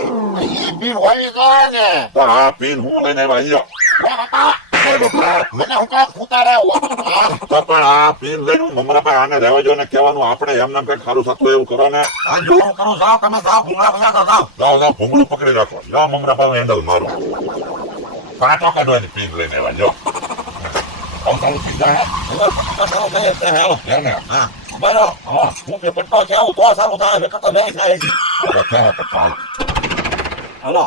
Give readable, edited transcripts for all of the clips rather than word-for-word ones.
ઈ pin હોય જાય ને. તો આ પીન હું લઈને આવ્યા મને હું કામ ઉતારે તો પણ આ પીન લઈને મમરા ભાઈ આને રહેવા જો ને કહેવાનું આપણે એમને કઈ ખારું થતું એવું કરો ને. આ જો કરું જાવ તમે જાવ ભૂંગળા ભૂંગળા જાવ. જાઓ ભૂંગળું પકડી રાખો. લા મમરા ભાઈ હેન્ડલ મારું. પાટો કાઢવાની પીન લઈને આવ્યા જો. હું કે પટ્ટો કેવું તો સારું થાય તો નહીં થાય. હાલો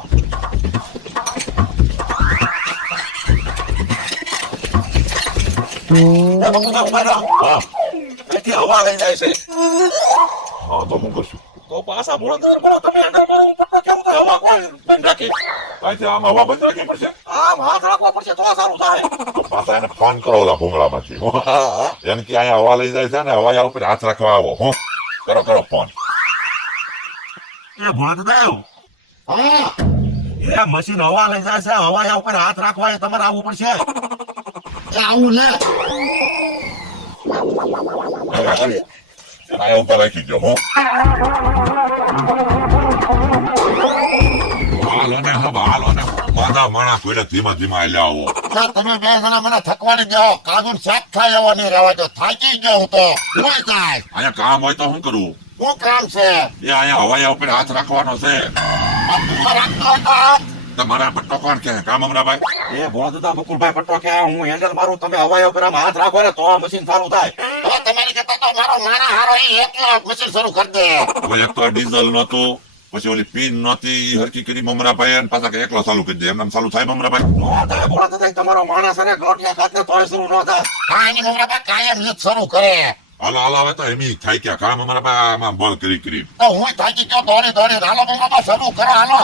હવા લઈ જાય છે. હા તો હું કરશું. તો પાછા ભૂલો તમે અંદર પટ્ટો કેવું થાય હવા કોઈ બંધ રાખી. અહીંથી આમ હવા બંધ રાખવી પડશે. આમ હાથ રાખવો પડશે તો સારું થાય. પાછા એને ફોન કરો ઓલા ભૂંગળામાંથી. એને કે અહીંયા હવા લઈ જાય છે ને હવા ઉપર હાથ રાખવા આવો. હો કરો ફોન. એ ભૂલ થયું. હા એ મશીન હવા લઈ જાય છે. હવા ઉપર હાથ રાખવા એ તમારે આવવું પડશે. આવું ને અહીંયા ઉપર રાખી દો. હો હાલો ને હાલો ને માદા માણા કોઈને ધીમા ધીમા હાલ્યા આવો. તમે બે જણા મને થકવાડી દો. કાજુ શાક ખાઈ એવો નહીં રહેવા દો. થાકી ગયો હું તો. શું થાય? અહીંયા કામ હોય તો શું કરું? શું કામ છે? એ અહીંયા હવાયા ઉપર હાથ રાખવાનો છે. રાખતો હોય તો હાથ. તમારા પટ્ટો કોણ કે કામ અમરાભાઈ? એ ભોળા દાદા બકુલભાઈ પટ્ટો કે હું હેન્ડલ મારું. તમે હવાઈ ઉપર આમ હાથ રાખો ને તો મશીન ચાલુ થાય. હવે તમારી કરતા તો મારો માણા હારો એકલો મશીન શરૂ કરી દે. હવે એક તો ડીઝલ નહોતું, પછી ઓલી પિન નહોતી હરકી કરી મમરાભાઈ અને પાછા કે એકલો ચાલુ કરી દે. એમને ચાલુ થાય મમરાભાઈ? ભોળા દાદા તમારો માણસ અને રોટિયા ખાતે તોય શરૂ ન થાય. હા એની મમરાભાઈ કાયમ જ શરૂ કરે. હાલો હવે તો એમ થાય કે કામ અમારા આમાં બળ કરી તો હું થાકી ગયો દોડી હાલો મમરાભાઈ શરૂ કરો હાલો.